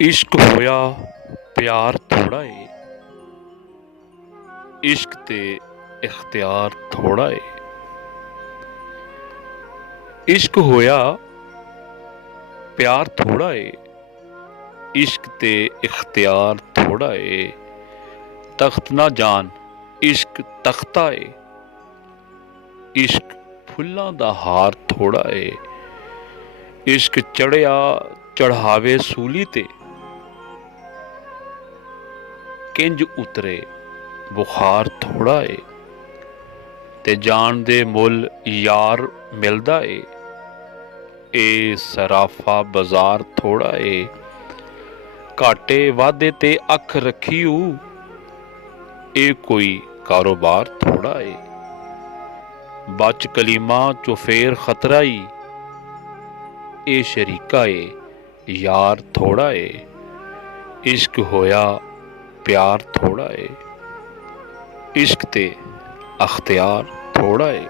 इश्क होया प्यार थोड़ा है, इश्क ते इख्तियार थोड़ा है। इश्क होया प्यार थोड़ा है, इश्क ते इख्तियार थोड़ा है। तख्त ना जान इश्क तख्ता है, इश्क फुल्लां दा हार थोड़ा है। इश्क चढ़िया चढ़ावे सूली ते, किंज उतरे बुखार थोड़ा है। ते जान दे मुल यार मिलदा है, ए सराफा बाजार थोड़ा है। घाटे वादे ते अख रखीऊ, ए कोई कारोबार थोड़ा है। बच कलीमा चो फेर खतरा ही, ए शरीका है यार थोड़ा है। इश्क होया प्यार थोड़ा है, इश्क ते अख्तियार थोड़ा है।